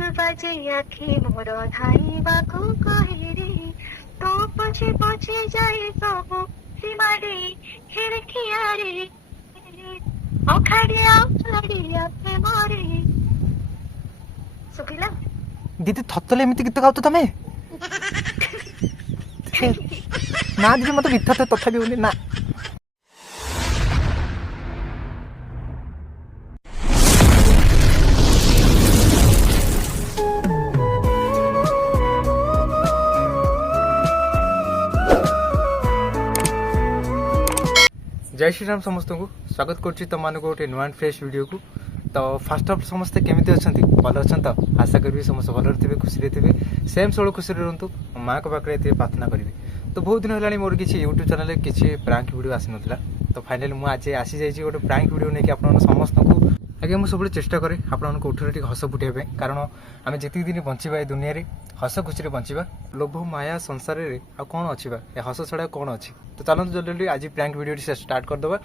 बाजे आखि मोर धाइबाको कहेरी तो पछे पछे जाए सब सीमारे खिड़किया रे अखाड़िया अखाड़िया प्रेमरे सुखिला दीदी थतले एमती गीत गाओ तो तमे ना दीदी मत गीत तो तथा भी ना जय श्री राम समस्त को स्वागत करुच्ची तुम मान गोटे नुआ फ्रेश वीडियो को। तो फास्ट ऑफ समस्ते केमिति अछंती भल अछन तो आशा करी समस्त भल थे खुशी थे सेम सब खुशी रुहतु माँ को पाखे ये प्रार्थना करी। तो बहुत दिन है मोर किसी यूट्यूब चैनल किसी प्रांक वीडियो आसी नाला तो फाइनाली मुझे आसी जाइए गोटे प्रांक वीडियो नहीं आप समस्त को आगे मुझे सब चेष्टा करे आपको उठे हस फुटाइबे कारण आम जी दिन बचा ए दुनिया रे हस खुशी बचा लोभ माया संसार में आ कौन अच्छी ए हस छड़ा कौन अच्छी। तो चलते जल्दी आज प्रांक वीडियो स्टार्ट करदे।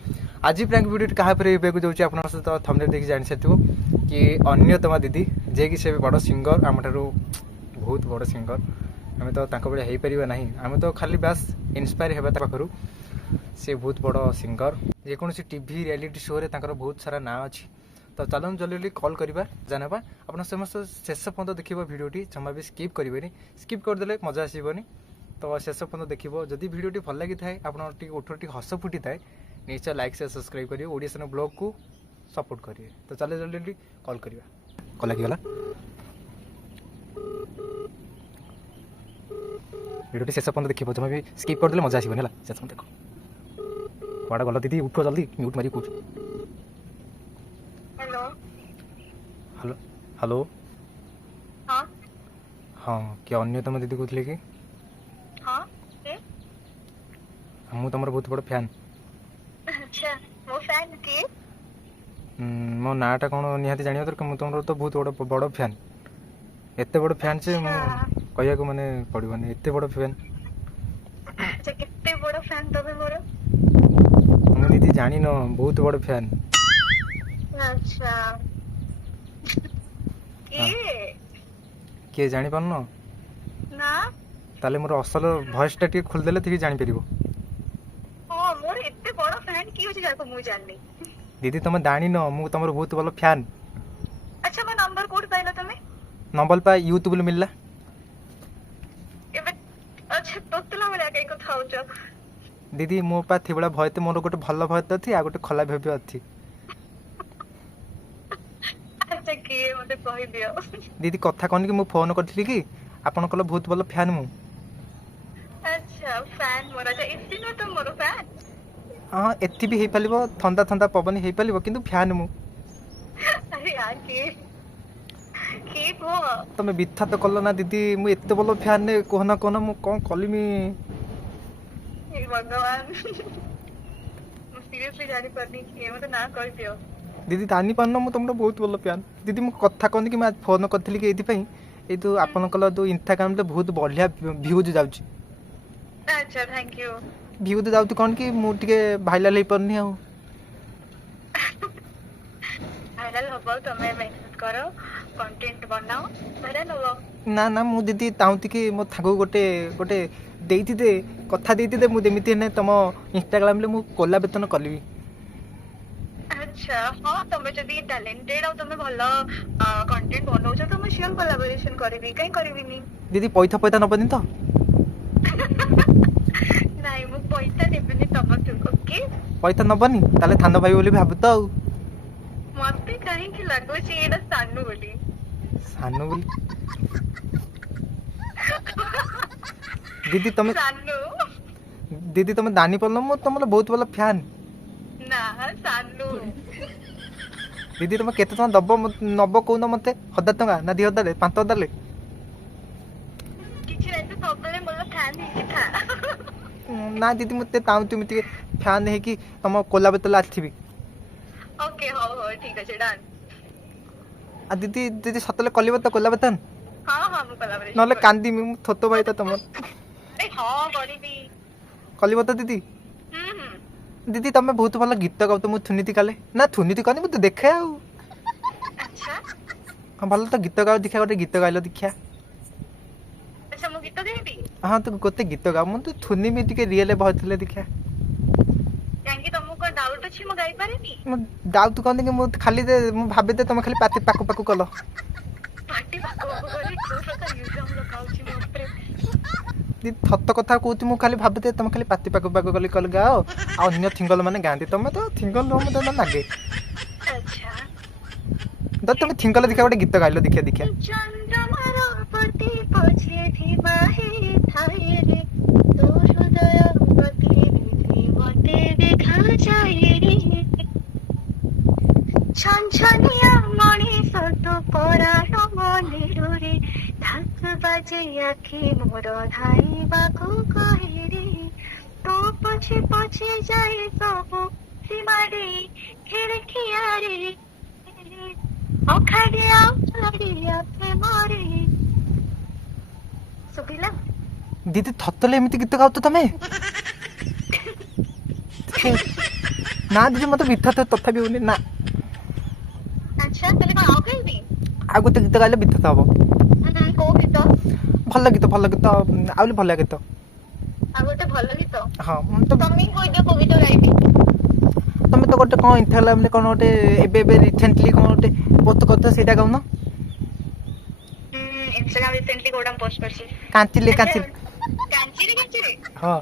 आज प्रांक वीडियो क्या जाऊँगी आप थंबनेल देखिए जानी सारी कि अन्यतमा दीदी जे कि से बड़ सिंगर आम ठारू बहुत बड़ सिंगर आम तो भाई हो पार ना आम तो खाली बास इन्स्पायर होगा पाखु सी बहुत बड़ सिंगर जेकोसी टीवी रियलिटी शो रे बहुत सारा ना अच्छी। तो चलो जल्दी कॉल करवा जानवा आप समस्त शेष पर्यटन देखिए भिडियोटी जमा भी स्किप करेंगे स्किप करदे मजा आसबनी। तो शेष पर्यटन देखिए जदि भिडियोटी भल लगी थाए आप उठर हस फुटी थाए निश्चय लाइक से सब्सक्राइब करिए ओडिशा ब्लॉग को सपोर्ट करिए। तो चलो जल्दी कॉल करवा कल लगिगला भिडियोटी शेष पर्यटन देखिए जमा भी स्किप करदे मजा आसबनी है शेष पर्यटन देख कड़ा गल दीदी उठ जल्दी म्यूट मारी कौन। हेलो हेलो हेलो हाँ हाँ क्या अन्यतम दीदी कहते कि हाँ मु तुम बहुत बड़ फैन। अच्छा मो फैन किए मो नाटा कौन निहाती जाना दरकार मुझे तुम तो बहुत बड़ बड़ फैन एत बड़ फैन से कह माने पड़ोनी एत बड़ फैन। अच्छा कितने बड़ फैन तबे मोर तुम दीदी जानी न बहुत बड़ फैन। अच्छा किए जानी पारन ना ताले मोर असल वॉइस टा खोलदेले ठीक जानी परिबो। हां मोर एते बड़ फैन की होची जाको मु जाननी दीदी तुम जानी न मु तुमर बहुत बड़ फैन। अच्छा मो नंबर कोड पाइला तमे नंबर पा यूट्यूब मिलला एबे अच्छा तोतला वाला कई को थाउ दीदी मो पा थिबड़ा भय ते मोर गोटे भल भय त थी आ गोटे खला भय अछि। अच्छा किए मते कहि दियो दीदी कथा कहनी कि मु फोन करथि कि आपन कल बहुत बड़ फैन मु। अच्छा फैन मोर अच्छा इति न तो मोर फैन हाँ एति भी पालिबो ठंडा ठंडा पवन हो पालिबो किंतु फैन मु। अरे यार की को तमे बिथा तो कल ना दीदी मु एते बड़ फैन ने कहना कहना मु कोन कलिमी हे भगवान मु सीरियसली जानी परनी कि मते ना कर दियो दीदी जानी पारन मु तुमरा बहुत बड़ फैन। दीदी मु कथा कहनी कि मैं आज फोन करथली कि एति पई ए तो आपन कल तो इंस्टाग्राम पे बहुत बढ़िया व्यूज जाउची। अच्छा थैंक यू व्यूज जाउती कोन कि मु टिके भाइरल हे परनी आ भाइरल होबो तमे मेहनत करो कंटेंट बनाओ भाइरल होबो ना ना मु दीदी ताउती कि मो थागो गोटे गोटे देइति दे कथा देइति दे मु देमिति ने तम इंस्टाग्राम ले मु कोला वेतन करबी। अच्छा हाँ तमे जदी टैलेंटेड और तमे भलो कंटेंट बनाउछ तो मैं श्योर कोलैबोरेशन करबी काई करबिनी। दीदी पैसा पैसा नबनी तो नाही मु पैसा देबनी तमक ओके पैसा नबनी ताले थांदा भाई बोली भाबु तो मते काहे कि लागो छी एडा सानु बोली सानु बोली दीदी तमे सानु दीदी तमे दानी पड़ल मु तुमला बहुत बड़ फैन ना सानु दीदी तुम केते टका दब नब कहून मते 1000 टका ना 2000 5000 ले किछि नै तो सबले मोर फैन ही था ना दीदी मते ताऊ तुम ती फैन है कि तुम कोला बेतला आथिबी। ओके हो हो ठीक है डन आ दीदी दीदी सतले कलिब त कोला बेतन हां हां मु कोलैबोरेशन नले कांदी मु थतो भाई त तुम ए हां करबी कलिब त दीदी दीदी तमे बहुत भल गीत गाउ तो मु थुनीति काले ना थुनीति कनी मु तो देखे आ अच्छा ହଁ ଭଲ ତ ଗୀତ ଗାଉ ଦେଖିଆ ଗୋଟେ ଗୀତ ଗାଇଲ ଦେଖିଆ ଆଚ୍ଛା ମୁଁ ଗୀତ ଗାଇବି ହଁ ତୁ ଗୋଟେ ଗୀତ ଗାଉ ମୁଁ ତ ଥୁନିମି ଟିକେ ରିଏଲ ଭଏସ୍ ଥିଲେ ଦେଖିଆ କାହିଁକି ତମକୁ କଣ ଡାଉଟ୍ ଅଛି ମୁଁ ଗାଇପାରିବି ମୁଁ ଦାଉତୁ କହନ୍ତି କି ମୁଁ ଖାଲି ମୁଁ ଭାବି ଦେ ତମେ ଖାଲି ପାତି ପାକୁ ପାକୁ କଲ ପାଟି ପାଖ ପାଖ କରି କୋଉ ପ୍ରକାର ୟୁଜମ୍ ଲଗାଉଛି ମୋ ଉପରେ ସତ କଥା କହୁଛି ମୁଁ ଖାଲି ଭାବିଦେ ତମେ ଖାଲି ପାତି ପାକୁ ପାକୁ କଲି କଲ ଗାଅ ଆଉ ଅନ୍ୟ ଥିଙ୍ଗଲ ମାନେ ଗାଆନ୍ତି ତମେ ତ ଥିଙ୍ଗଲ ନୁହଁ ମତେ ଲାଗେ ଆଚ୍ଛା ତ ତମେ ଥିଙ୍ଗଲ ଦେଖିଆ ଗୋଟେ ଗୀତ ଗାଇଲ ଦେଖିଆ ଦେଖିଆ ଚନ୍ଦ୍ରମାର ପତି ପଛେ ଥିମା ହେଇଥାଏ ରେ ତୋ ହୃଦୟ ଗତିବିଧି ମତେ ଦେଖାଯାଏ ରେ ଛନଛନିଆ ମଣିଷ ତୁ ପରାଣ ମନିରୁରେ ଧାକ ବାଜେ ଆଖି ମୋର ଧାଇବାକୁ କହେ ରେ ତୋ ପଛେ ପଛେ ଯାଏ ସବୁ ସୀମାରେ ଖିড়କିଆରେ ଅଖାଡ଼ିଆ ଅଖାଡ଼ିଆ ପ୍ରେମରେ ଶୁଭିଲା ଦିଦି ଥତଲେ ଏମିତି ଗୀତ ଗାଉଛ ତମେ ନା ଦିଦି ମତେ ମିଠା ତଥାପି ହଉନି ନା ଆଚ୍ଛା ତାହେଲେ କଣ ଆଉ ଗାଇବି ଆଉ ଗୋଟେ ଗୀତ ଗାଇଲେ ମିଠା ହବ କୋଉ ଗୀତ ଭଲ ଗୀତ ଆହୁରି ଭଲ ଗୀତ ଆଉ ଗୋଟେ ଭଲ ଗୀତ ହଁ ତମେ କହିଦିଅ କୋଉ ଗୀତ ଗାଇବି ତମେ ତ ଗୋଟେ କଣ ଇନଷ୍ଟାଗ୍ରାମରେ କଣ ଗୋଟେ ଏବେ ରିସେଣ୍ଟଲି କଣ ଗୋଟେ ପୋଷ୍ଟ କରିଛ ସେଇଟା ଗାଉନ ଇନଷ୍ଟାଗ୍ରାମ ରିସେଣ୍ଟଲି କୋଉଟା ପୋଷ୍ଟ କରିଛି କାଞ୍ଚିଲେ ଆଚ୍ଛା, କାଞ୍ଚିଲେ କାଞ୍ଚିରେ ହଁ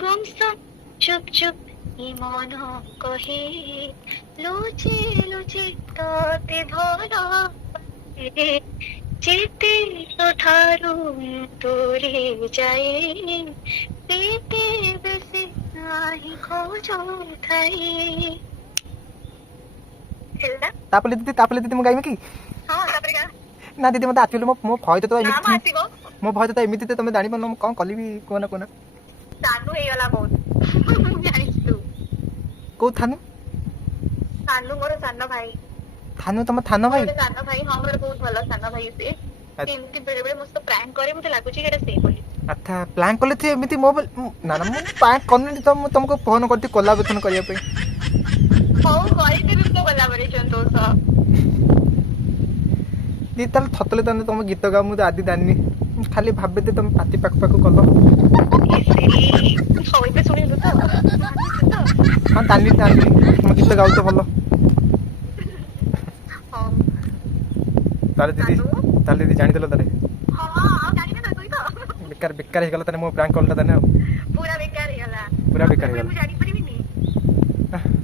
গুমসুম চুপ চুপ ই মন কহে লুচি লুচি তোতে ভরা যেতে কোথারু দূরে যায় পেতে বেশি নাহি খোঁজ ঠাই ହେଲା ତାପରେ ଦିଦି ମୁଁ ଗାଇବି କି ହଁ ତାପରେ ଗା ନା ଦିଦି ମତେ ଆକ୍ଚୁଆଲି ମୋ ଭଏସ ତ ନାମ ଏମିତି ଆସିବ ମୋ ଭଏସ ତ ଏମିତି ତମେ ଜାଣିପାରୁନ ମୁଁ କଣ କଲିବି କୁହନା କୁହନା ସାନୁ ହେଇଗଲା ବହୁତ ଜାଣିଛୁ କୋଉ ଥାନୁ ସାନୁ ମୋର ସାନ ଭାଇ ଥାନୁ ତମ ଥାନ ଭାଇ ଗୋଟେ ସାନ ଭାଇ ହଁ ମୋର ବହୁତ ଭଲ ସାନ ଭାଇ ସିଏ ଏମିତି ବେଳେ ବେଳେ ମୋ ସହିତ ପ୍ରାଙ୍କ କରେ ମତେ ଲାଗୁଛି କି ଏଟା ସେ ବୋଲି ଆଚ୍ଛା ପ୍ଲାନ୍ କଲେ ଥିବେ ଏମିତି ମୋ ନା ନା ମୁଁ ପ୍ଲାନ୍ କରିନି ତ ମୁଁ ତମକୁ ଫୋନ କରିଛି କୋଲାବରେସନ କରିବା ପାଇଁ ହଉ କରିଦେବି ମୁଁ ଗଲାପରେ ସନ୍ତୋଷ ଦିଦି ତାହେଲେ ଥତଲେ ତାହେଲେ ତମ ଗୀତ ଗାଅ ମୁଁ ତ ଆଦି ଜାଣିନି ମୁଁ ଖାଲି ଭାବିଦେ ତମେ ପାତି ପାକୁ ପାକୁ କଲ ହଉ ଏବେ ଶୁଣିଲୁ ତ ଜାଣିଛୁ ତ ହଁ ଜାଣିଲି ତମ ଗୀତ ଗାଉଛ ଭଲ ହଉ ତାହେଲେ ଦିଦି ଜାଣିଦେଲ ତାହେଲେ ହଁ ଆଉ ଜାଣିବେ ନା ତୁଇ ତ ବେକାର ହେଇଗଲା ତାହେଲେ ମୋ ପ୍ରାଙ୍କ କଲଟା ତାହେଲେ ଆଉ ପୁରା ବେକାର ହେଇଗଲା ପୁରା ବେକାର ଆଉ ହେଇଗଲା ମୁଁ ଜାଣିପାରିବିନି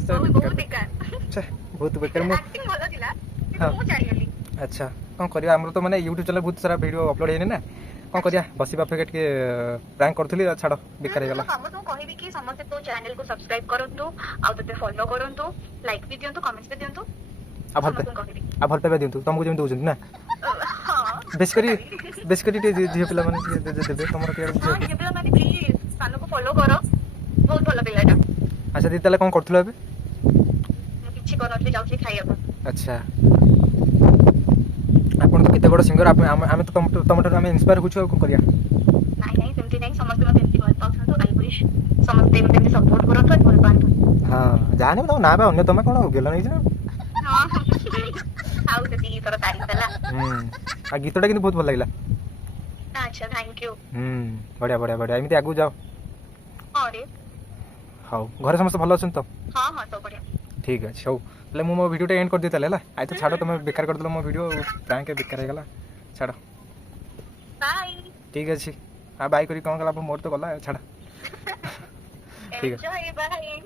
ସେ ବହୁତ ବେକାର ଛେ, ବହୁତ ବେକାର ମୁଁ ଆକ୍ଟିଂ ଭଲ ଥିଲା କିନ୍ତୁ ହଁ ମୁଁ ଜାଣିଗଲି ଆଚ୍ଛା କ'ଣ କରିବା ଆମର ତ ମାନେ ୟୁଟ୍ୟୁବ୍ ଚ୍ୟାନେଲ୍ ବହୁତ ସାରା ଭିଡ଼ିଓ ଅପଲୋଡ଼ ହେଇନି ନା କ'ଣ କରିବା ବସିବା ଅପେକ୍ଷା ଟିକେ ପ୍ରାଙ୍କ କରୁଥିଲି ଛାଡ଼ ବେକାର ହେଇଗଲା ସମସ୍ତଙ୍କୁ କହିବି କି ସମସ୍ତେ ତୋ ଚ୍ୟାନେଲକୁ ସବସ୍କ୍ରାଇବ କରନ୍ତୁ ଆଉ ତତେ ଫଲୋ କରନ୍ତୁ ଲାଇକ୍ ବି ଦିଅନ୍ତୁ କମେଣ୍ଟ ବି ଦିଅନ୍ତୁ ଆଉ ଭଲ ସମସ୍ତଙ୍କୁ କହିବି ଭଲ ପାଇବା ଦିଅନ୍ତୁ ତମକୁ ଯେମିତି ଦେଉଛନ୍ତି ନା ହଁ ବେଶୀ କରି ଟିକେ ଝିଅ ପିଲାମାନେ ଟିକେ ଦେବେ ତମର କିଏ ଝିଅ ଝିଅ ପିଲାମାନେ ପ୍ଲିଜ ସାନକୁ ଫଲୋ କର ବହୁତ ଭଲ ପିଲାଟା ଆଚ୍ଛା ଦିଦି ତାହେଲେ କ'ଣ କରୁଥିଲ ଏବେ ମୁଁ କିଛି କରୁନଥିଲି ଯାଉଥିଲି ଖାଇବାକୁ ଆଚ୍ଛା ଆପଣ ତ କେତେ ବଡ଼ ସିଙ୍ଗର ଆମେ ତ ତମଠାରୁ ଆମେ ଇନ୍ସପାୟାର ହେଉଛୁ ଆଉ କ'ଣ କରିବା ନାଇଁ ନାଇଁ ସେମିତି ନାଇଁ ସମସ୍ତେ ମତେ ଏମିତି ଭଲ ପାଉଛନ୍ତି ଆଇ ୱିଶ ସମସ୍ତେ ମତେ ଏମିତି ସପୋର୍ଟ କରନ୍ତୁ ଆଉ ଭଲ ପାଆନ୍ତୁ ହଁ ଜାଣିବ ତମ ନାଁ ବା ଅନ୍ୟ ତମେ କ'ଣ ଗେଲ ନେଇଛି ନା ହଁ ଆଉ ସେତିକି ତୋର ତାରିଫ ହେଲା ଆଉ ଗୀତଟା କିନ୍ତୁ ବହୁତ ଭଲ ଲାଗିଲା ଆଚ୍ଛା ଥ୍ୟାଙ୍କ ୟୁ ବଢ଼ିଆ ଏମିତି ଆଗକୁ ଯାଅ ହଁ ରେ ହଉ ଘରେ ସମସ୍ତେ ଭଲ ଅଛନ୍ତି ତ ହଁ ହଁ ସବୁ ବଢିଆ ଠିକ୍ ଅଛି ହଉ ତାହେଲେ ମୁଁ ମୋ ଭିଡ଼ିଓଟା ଏଣ୍ଡ କରିଦିଏ ତାହେଲେ ହେଲା ଆଇ ତ ଛାଡ଼ ତମେ ବେକାର କରିଦେଲ ମୋ ଭିଡ଼ିଓ ପ୍ରାଙ୍କ ବେକାର ହେଇଗଲା ଛାଡ଼ ବାଇ ଠିକ୍ ଅଛି ଆଉ ବାଇ କରି କ'ଣ କଲା ମୋର ତ ଗଲା ଛାଡ଼ ଠିକ୍ ଅଛି ଏନ୍ଜୟ ବାଇ